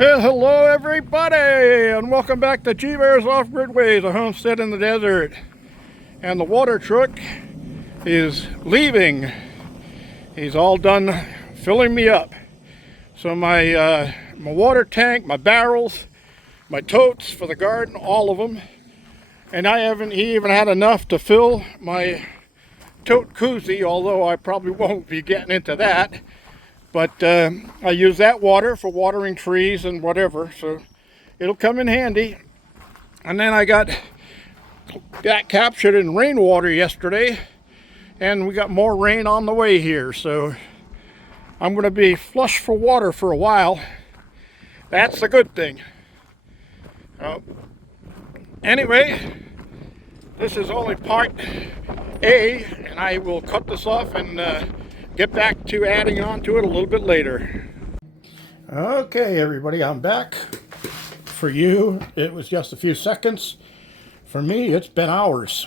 Well, hello everybody, and welcome back to G-Bear's Off-Grid Ways, a homestead in the desert. And the water truck is leaving. He's all done filling me up. So my water tank, my barrels, my totes for the garden, all of them. And he even had enough to fill my tote koozie, although I probably won't be getting into that. But I use that water for watering trees and whatever, so it'll come in handy. And then I got captured in rainwater yesterday, and we got more rain on the way here, so I'm going to be flush for water for a while. That's a good thing. Anyway, this is only part A, and I will cut this off and get back to adding on to it a little bit later. Okay, everybody, I'm back. For you, it was just a few seconds. For me, it's been hours.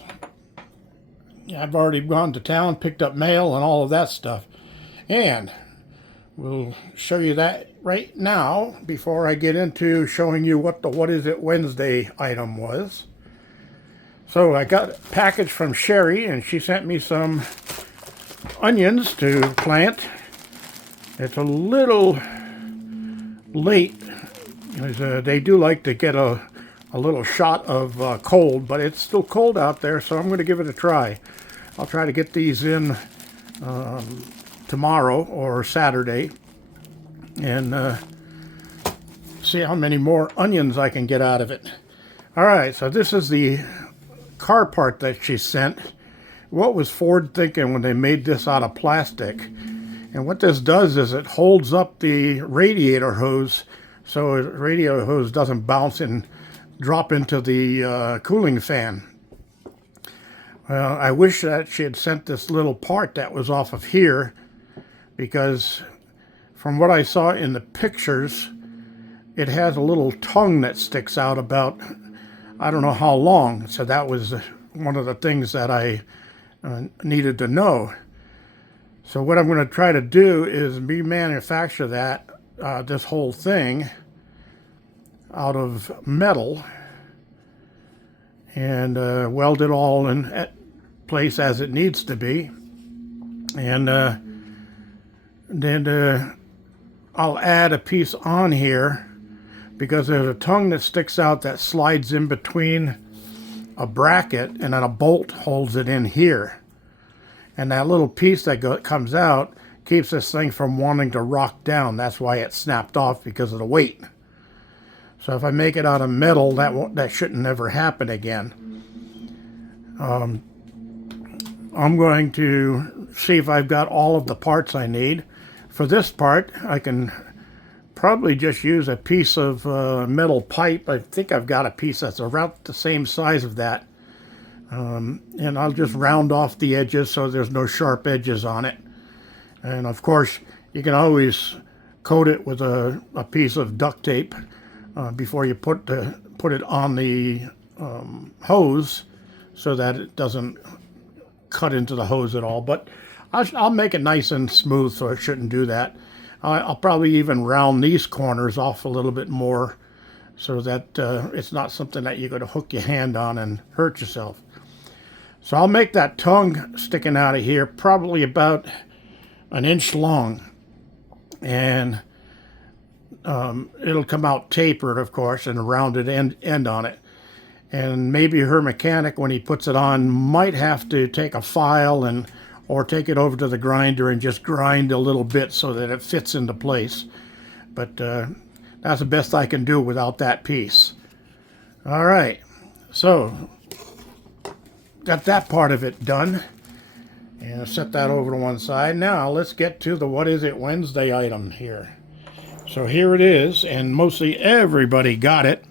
I've already gone to town, picked up mail and all of that stuff. And we'll show you that right now before I get into showing you what the What Is It Wednesday item was. So I got a package from Sherry, and she sent me some onions to plant. It's a little late, because they do like to get a little shot of cold, but it's still cold out there, so I'm going to give it a try. I'll try to get these in tomorrow or Saturday and see how many more onions I can get out of it. Alright, so this is the car part that she sent. What was Ford thinking when they made this out of plastic? And what this does is it holds up the radiator hose so the radiator hose doesn't bounce and drop into the cooling fan. Well, I wish that she had sent this little part that was off of here, because from what I saw in the pictures, it has a little tongue that sticks out about, I don't know how long. So that was one of the things that I needed to know. So what I'm going to try to do is remanufacture that, this whole thing out of metal and weld it all in place as it needs to be. And then I'll add a piece on here, because there's a tongue that sticks out that slides in between a bracket, and then a bolt holds it in here. And that little piece that comes out keeps this thing from wanting to rock down. That's why it snapped off, because of the weight. So if I make it out of metal, that shouldn't never happen again. I'm going to see if I've got all of the parts I need. For this part, I can probably just use a piece of metal pipe. I think I've got a piece that's around the same size of that. And I'll just round off the edges so there's no sharp edges on it. And of course, you can always coat it with a piece of duct tape before you put it on the hose, so that it doesn't cut into the hose at all. But I'll make it nice and smooth, so it shouldn't do that. I'll probably even round these corners off a little bit more, so that it's not something that you're going to hook your hand on and hurt yourself. So I'll make that tongue sticking out of here probably about an inch long, and it'll come out tapered, of course, and a rounded end on it. And maybe her mechanic, when he puts it on, might have to take a file or take it over to the grinder and just grind a little bit so that it fits into place. But that's the best I can do without that piece. All right, so got that part of it done, and set that over to one side. Now let's get to the What Is It Wednesday item here. So here it is, and mostly everybody got it.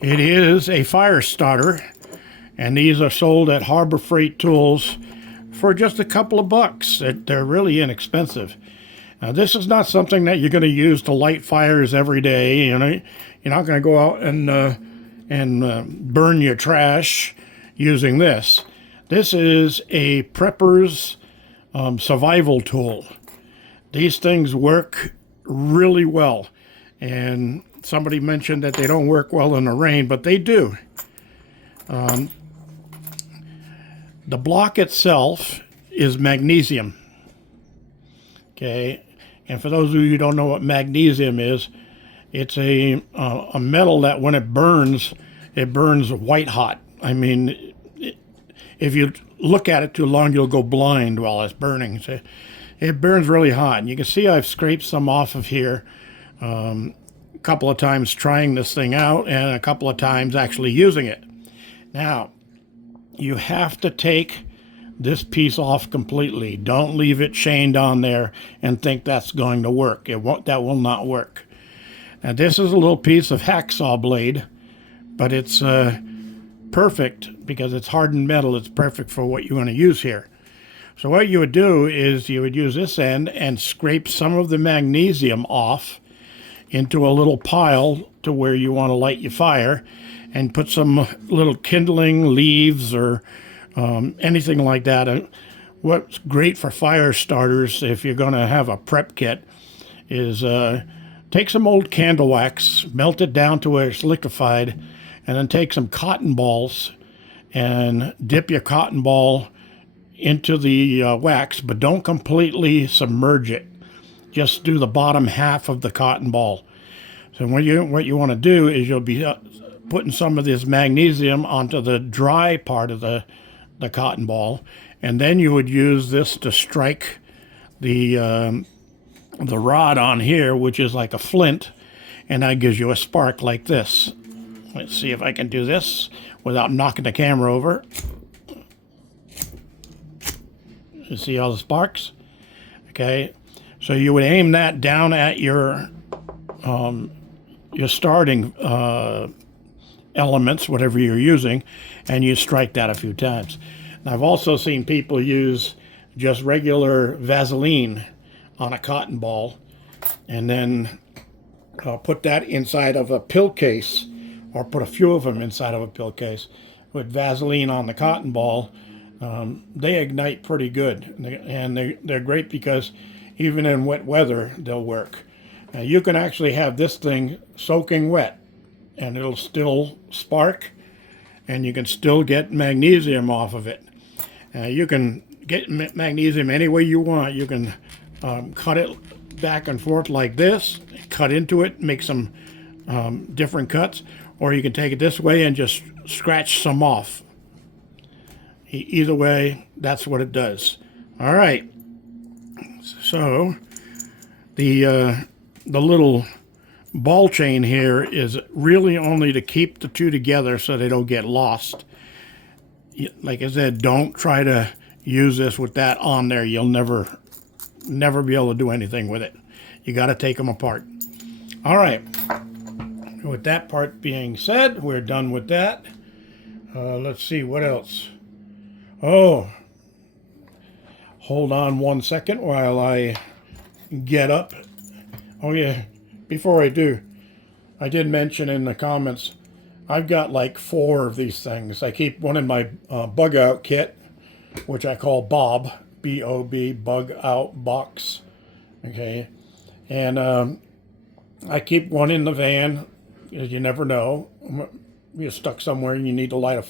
It is a fire starter, and these are sold at Harbor Freight Tools for just a couple of bucks. They're really inexpensive. Now, this is not something that you're going to use to light fires every day. You know, you're not going to go out and burn your trash using this. This is a prepper's survival tool. These things work really well. And somebody mentioned that they don't work well in the rain, but they do. The block itself is magnesium. Okay, and for those of you who don't know what magnesium is, it's a metal that when it burns white hot. I mean, if you look at it too long, you'll go blind while it's burning. So it burns really hot. And you can see I've scraped some off of here a couple of times trying this thing out and a couple of times actually using it. Now, you have to take this piece off completely. Don't leave it chained on there and think that's going to work. It won't. That will not work. Now, this is a little piece of hacksaw blade, but it's perfect because it's hardened metal. It's perfect for what you want to use here. So what you would do is you would use this end and scrape some of the magnesium off into a little pile to where you want to light your fire, and put some little kindling leaves or anything like that. What's great for fire starters, if you're going to have a prep kit, is take some old candle wax, melt it down to where it's liquefied, and then take some cotton balls and dip your cotton ball into the wax, but don't completely submerge it. Just do the bottom half of the cotton ball. So what you want to do is you'll be putting some of this magnesium onto the dry part of the cotton ball, and then you would use this to strike the rod on here, which is like a flint, and that gives you a spark like this. Let's see if I can do this without knocking the camera over. You see all the sparks? Okay, so you would aim that down at your starting elements, whatever you're using, and you strike that a few times. Now, I've also seen people use just regular Vaseline on a cotton ball and then put that inside of a pill case, or put a few of them inside of a pill case with Vaseline on the cotton ball. They ignite pretty good, and they're great because even in wet weather they'll work. Now, you can actually have this thing soaking wet and it'll still spark, and you can still get magnesium off of it. You can get magnesium any way you want. You can cut it back and forth like this, cut into it, make some different cuts, or you can take it this way and just scratch some off. Either way, that's what it does. All right. So the little ball chain here is really only to keep the two together so they don't get lost. Like I said, don't try to use this with that on there. You'll never be able to do anything with it. You got to take them apart. All right. With that part being said, we're done with that. Let's see, what else? Oh, hold on one second while I get up. Oh yeah, before I do, I did mention in the comments, I've got like 4 of these things. I keep one in my bug out kit, which I call Bob, B-O-B, bug out box. Okay, and I keep one in the van, because you never know. You're stuck somewhere and you need to light a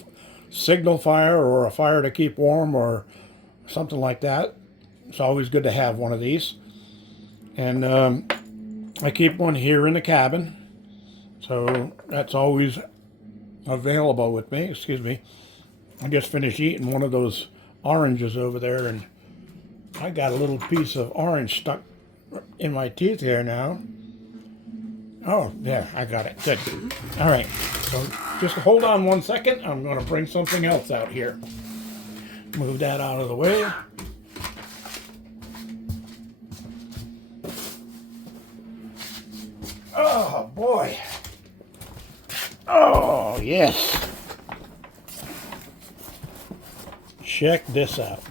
signal fire or a fire to keep warm or something like that. It's always good to have one of these. And I keep one here in the cabin, so that's always available with me. Excuse me. I just finished eating one of those oranges over there, and I got a little piece of orange stuck in my teeth here now. Oh, there, I got it. Good. All right, so just hold on one second. I'm going to bring something else out here. Move that out of the way. Oh, boy. Oh, yes. Check this out.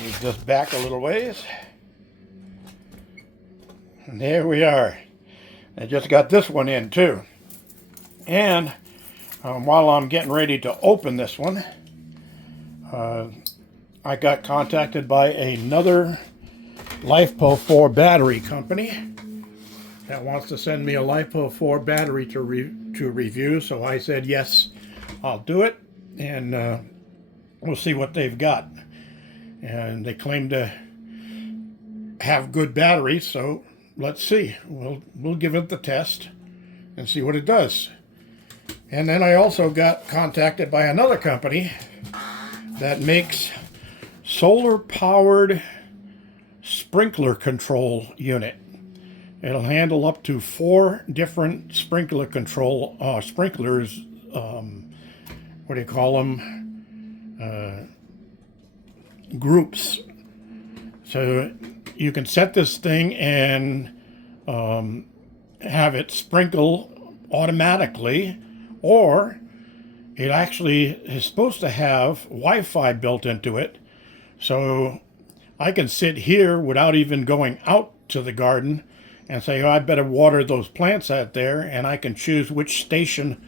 Move this back a little ways. And there we are. I just got this one in too. And while I'm getting ready to open this one, I got contacted by another LiFePO4 battery company that wants to send me a LiFePO4 battery to review. So I said, yes, I'll do it. And we'll see what they've got. And they claim to have good batteries, so let's see. We'll give it the test and see what it does. And then I also got contacted by another company that makes solar-powered sprinkler control unit. It'll handle up to 4 different sprinkler control sprinklers. What do you call them? Groups. So you can set this thing and have it sprinkle automatically, or it actually is supposed to have Wi-Fi built into it. So I can sit here without even going out to the garden and say, oh, I better water those plants out there, and I can choose which station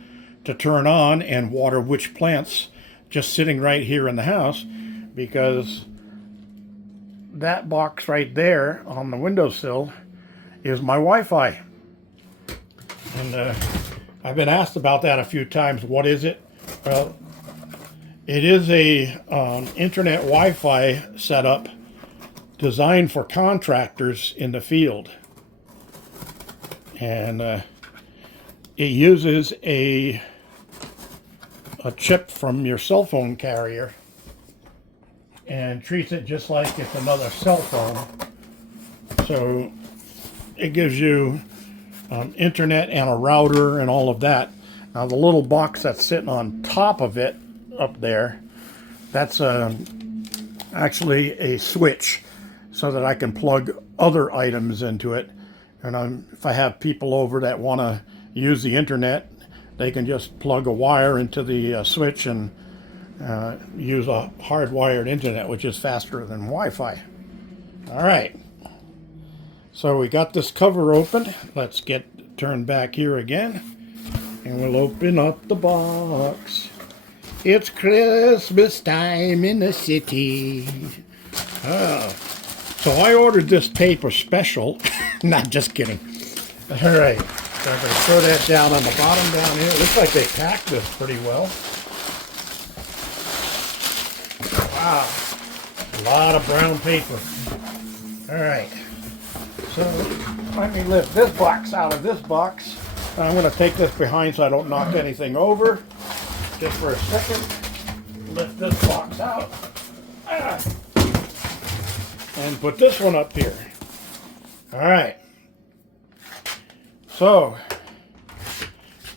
to turn on and water which plants just sitting right here in the house, because that box right there on the windowsill is my Wi-Fi. And I've been asked about that a few times. What is it? Well, it is a internet Wi-Fi setup designed for contractors in the field. And it uses a chip from your cell phone carrier and treats it just like it's another cell phone. So it gives you internet and a router and all of that. Now the little box that's sitting on top of it up there, that's actually a switch so that I can plug other items into it. And if I have people over that want to use the internet, they can just plug a wire into the switch and use a hardwired internet, which is faster than Wi-Fi. All right. So we got this cover open. Let's get turned back here again, and we'll open up the box. It's Christmas time in the city. So I ordered this paper special. Not just kidding. All right. So I'm going to throw that down on the bottom down here. It looks like they packed this pretty well. Wow. A lot of brown paper. All right. So let me lift this box out of this box. I'm going to take this behind so I don't knock anything over. Just for a second. Lift this box out. And put this one up here. All right. So,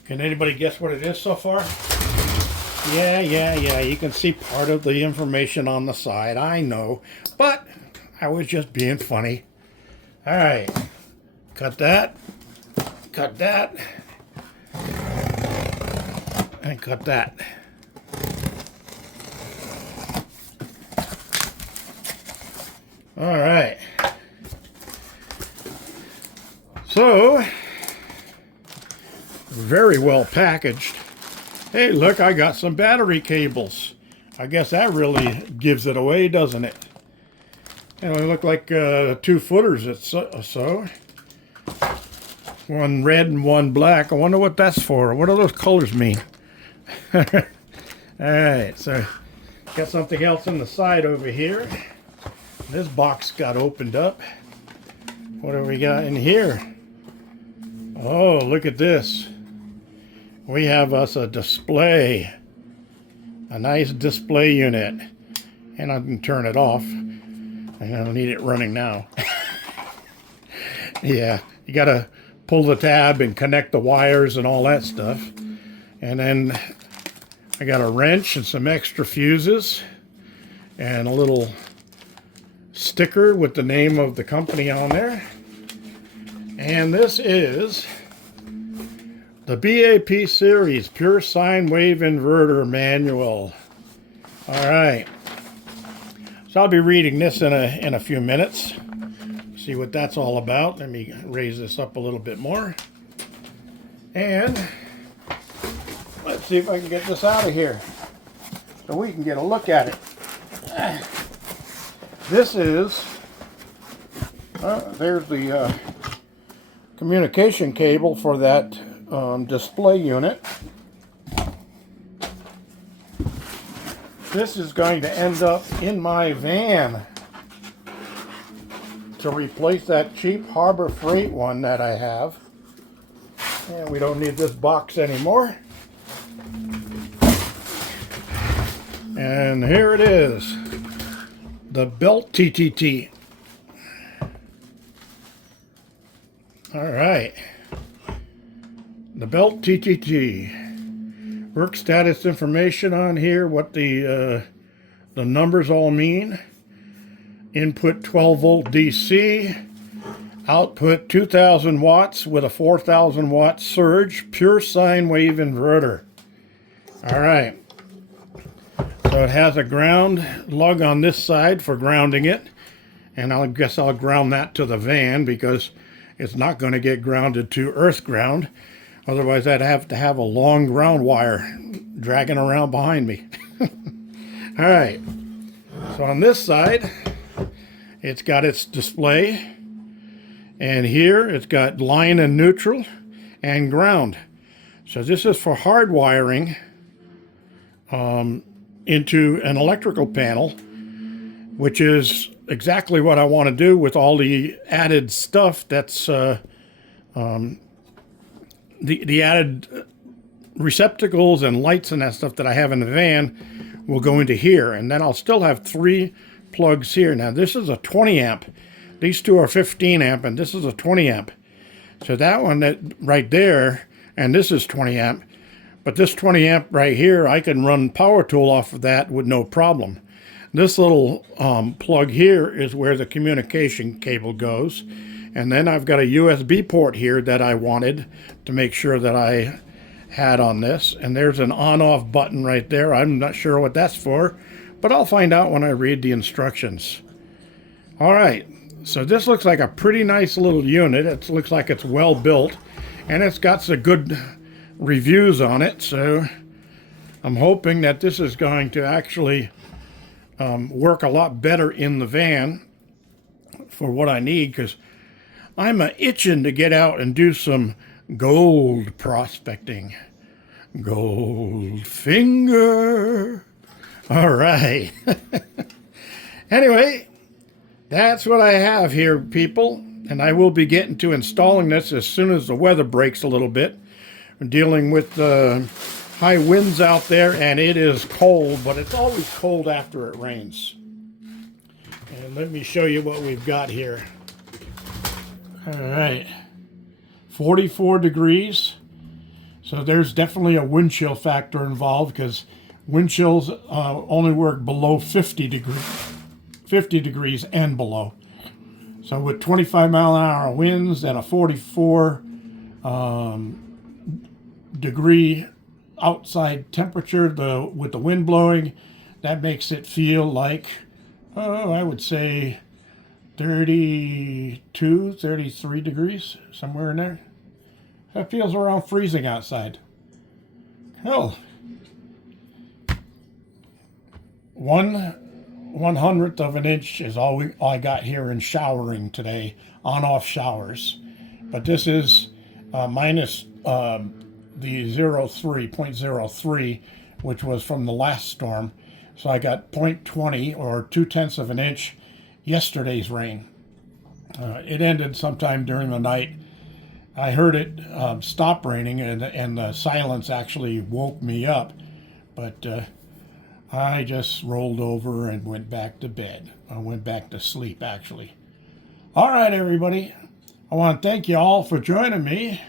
can anybody guess what it is so far? Yeah. You can see part of the information on the side. I know. But I was just being funny. All right. Cut that. Cut that. And cut that. All right. So, very well packaged. Hey, look, I got some battery cables. I guess that really gives it away, doesn't it? And they look like 2 footers or so. One red and one black. I wonder what that's for. What do those colors mean? All right, so got something else on the side over here. This box got opened up. What do we got in here? Oh, look at this. We have us a display. A nice display unit. And I can turn it off. I don't need it running now. Yeah, you gotta pull the tab and connect the wires and all that stuff. And then I got a wrench and some extra fuses and a little sticker with the name of the company on there. And this is the BAP series pure sine wave inverter manual. All right. So I'll be reading this in a few minutes. See what that's all about. Let me raise this up a little bit more. And let's see if I can get this out of here so we can get a look at it. This is There's the communication cable for that display unit. This is going to end up in my van to replace that cheap Harbor Freight one that I have. And we don't need this box anymore. And here it is, the belt TTT. All right, the belt TTT. Work status information on here, what the numbers all mean. Input 12 volt DC, output 2000 watts with a 4000 watt surge, pure sine wave inverter. All right, so it has a ground lug on this side for grounding it, and I guess I'll ground that to the van because it's not going to get grounded to earth ground. Otherwise, I'd have to have a long ground wire dragging around behind me. All right, so on this side, it's got its display, and here it's got line and neutral and ground. So this is for hard wiring into an electrical panel, which is exactly what I want to do with all the added stuff that's the added receptacles and lights and that stuff that I have in the van will go into here, and then I'll still have 3 plugs here. Now this is a 20 amp. These two are 15 amp, and this is a 20 amp. So that one that right there, and this is 20 amp. But this 20 amp right here, I can run power tool off of that with no problem. This little plug here is where the communication cable goes. And then I've got a USB port here that I wanted to make sure that I had on this. And there's an on-off button right there. I'm not sure what that's for, but I'll find out when I read the instructions. All right, so this looks like a pretty nice little unit. It looks like it's well built, and it's got some good reviews on it. So I'm hoping that this is going to actually work a lot better in the van for what I need, because I'm itching to get out and do some gold prospecting. Goldfinger. All right. Anyway, that's what I have here, people, and I will be getting to installing this as soon as the weather breaks a little bit. We're dealing with high winds out there, and it is cold, but it's always cold after it rains. And let me show you what we've got here. All right, 44 degrees. So there's definitely a wind chill factor involved, because wind chills only work below 50 degrees and below. So with 25 mile an hour winds and a 44 degree outside temperature, with the wind blowing, that makes it feel like, I would say 32, 33 degrees, somewhere in there. That feels around freezing outside. Hell, 1/100th of an inch is all I got here in showering today, on-off showers. But this is minus the 0.03, which was from the last storm. So I got 0.20 or 2/10 of an inch yesterday's rain. It ended sometime during the night. I heard it stop raining, and the silence actually woke me up. But I just rolled over and went back to bed. I went back to sleep, actually. All right, everybody. I want to thank you all for joining me.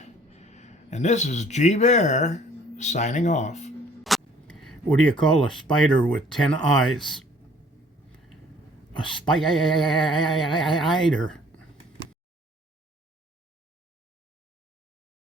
And this is G Bear signing off. What do you call a spider with 10 eyes? A spider.